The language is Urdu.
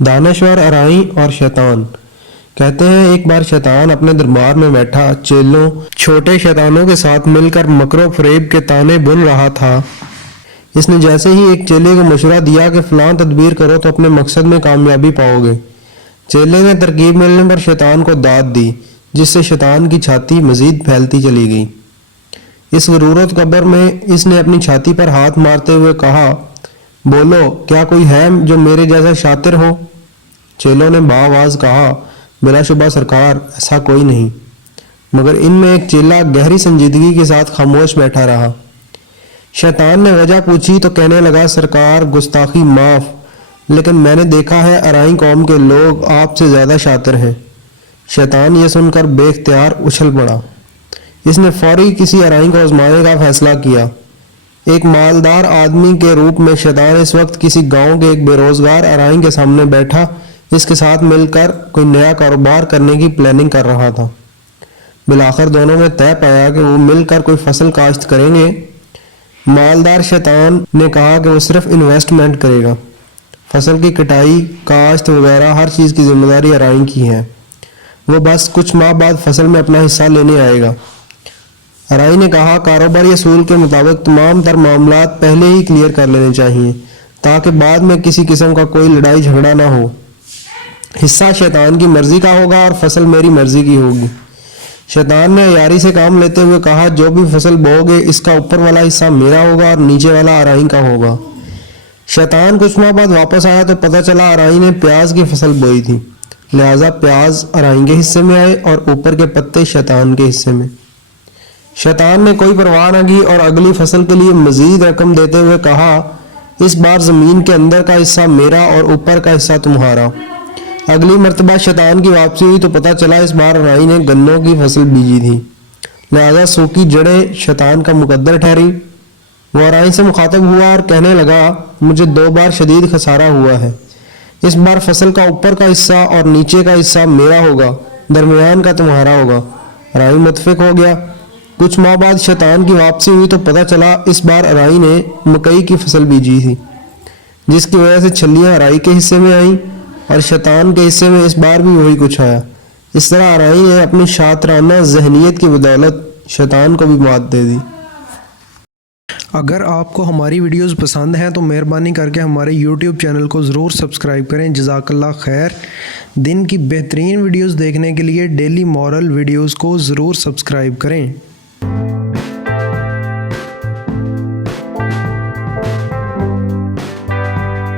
دانشور ارائی اور شیطان۔ کہتے ہیں ایک بار شیطان اپنے دربار میں بیٹھا چیلوں چھوٹے شیطانوں کے ساتھ مل کر مکر و فریب کے تانے بن رہا تھا۔ اس نے جیسے ہی ایک چیلے کو مشورہ دیا کہ فلاں تدبیر کرو تو اپنے مقصد میں کامیابی پاؤ گے۔ چیلے نے ترکیب ملنے پر شیطان کو داد دی، جس سے شیطان کی چھاتی مزید پھیلتی چلی گئی۔ اس غرور و تکبر میں اس نے اپنی چھاتی پر ہاتھ مارتے ہوئے کہا، بولو، کیا کوئی ہے جو میرے جیسا شاطر ہو؟ چیلوں نے بآواز کہا، بلا شبہ سرکار، ایسا کوئی نہیں۔ مگر ان میں ایک چیلا گہری سنجیدگی کے ساتھ خاموش بیٹھا رہا۔ شیطان نے وجہ پوچھی تو کہنے لگا، سرکار، گستاخی معاف، لیکن میں نے دیکھا ہے ارائی قوم کے لوگ آپ سے زیادہ شاطر ہیں۔ شیطان یہ سن کر بے اختیار اچھل پڑا۔ اس نے فوری کسی ارائی کو آزمانے کا فیصلہ کیا۔ ایک مالدار آدمی کے روپ میں شیطان اس وقت کسی گاؤں کے ایک بے روزگار ارائی کے سامنے بیٹھا اس کے ساتھ مل کر کوئی نیا کاروبار کرنے کی پلاننگ کر رہا تھا۔ بالآخر دونوں نے طے پایا کہ وہ مل کر کوئی فصل کاشت کریں گے۔ مالدار شیطان نے کہا کہ وہ صرف انویسٹمنٹ کرے گا، فصل کی کٹائی، کاشت وغیرہ ہر چیز کی ذمہ داری ارائی کی ہے، وہ بس کچھ ماہ بعد فصل میں اپنا حصہ لینے آئے گا۔ ارائی نے کہا، کاروباری اصول کے مطابق تمام تر معاملات پہلے ہی کلیئر کر لینے چاہیے تاکہ بعد میں کسی قسم کا کوئی لڑائی جھگڑا نہ ہو۔ حصہ شیطان کی مرضی کا ہوگا اور فصل میری مرضی کی ہوگی۔ شیطان نے عیاری سے کام لیتے ہوئے کہا، جو بھی فصل بو گے اس کا اوپر والا حصہ میرا ہوگا اور نیچے والا ارائی کا ہوگا۔ شیطان کچھ ماہ بعد واپس آیا تو پتہ چلا ارائی نے پیاز کی فصل بوئی تھی، لہٰذا پیاز ارائی کے حصے میں آئے اور اوپر کے پتے شیطان کے حصے میں۔ شیطان نے کوئی پرواہ نہ کی اور اگلی فصل کے لیے مزید رقم دیتے ہوئے کہا، اس بار زمین کے اندر کا حصہ میرا اور اوپر کا حصہ تمہارا۔ اگلی مرتبہ شیطان کی واپسی ہوئی تو پتہ چلا اس بار ارائی نے گنوں کی فصل بیجی تھی، لہذا سوکھی جڑیں شیطان کا مقدر ٹھہری۔ وہ ارائی سے مخاطب ہوا اور کہنے لگا، مجھے 2 بار شدید خسارہ ہوا ہے، اس بار فصل کا اوپر کا حصہ اور نیچے کا حصہ میرا ہوگا، درمیان کا تمہارا ہوگا۔ ارائی متفق ہو گیا۔ کچھ ماہ بعد شیطان کی واپسی ہوئی تو پتہ چلا اس بار ارائی نے مکئی کی فصل بیجی تھی، جس کی وجہ سے چھلیاں ارائی کے حصے میں آئیں اور شیطان کے حصے میں اس بار بھی وہی کچھ آیا۔ اس طرح ارائی نے اپنی شاطرانہ ذہنیت کی بدولت شیطان کو بھی مات دے دی۔ اگر آپ کو ہماری ویڈیوز پسند ہیں تو مہربانی کر کے ہمارے یوٹیوب چینل کو ضرور سبسکرائب کریں۔ جزاک اللہ خیر۔ دن کی بہترین ویڈیوز دیکھنے کے لیے ڈیلی مورل ویڈیوز کو ضرور سبسکرائب کریں۔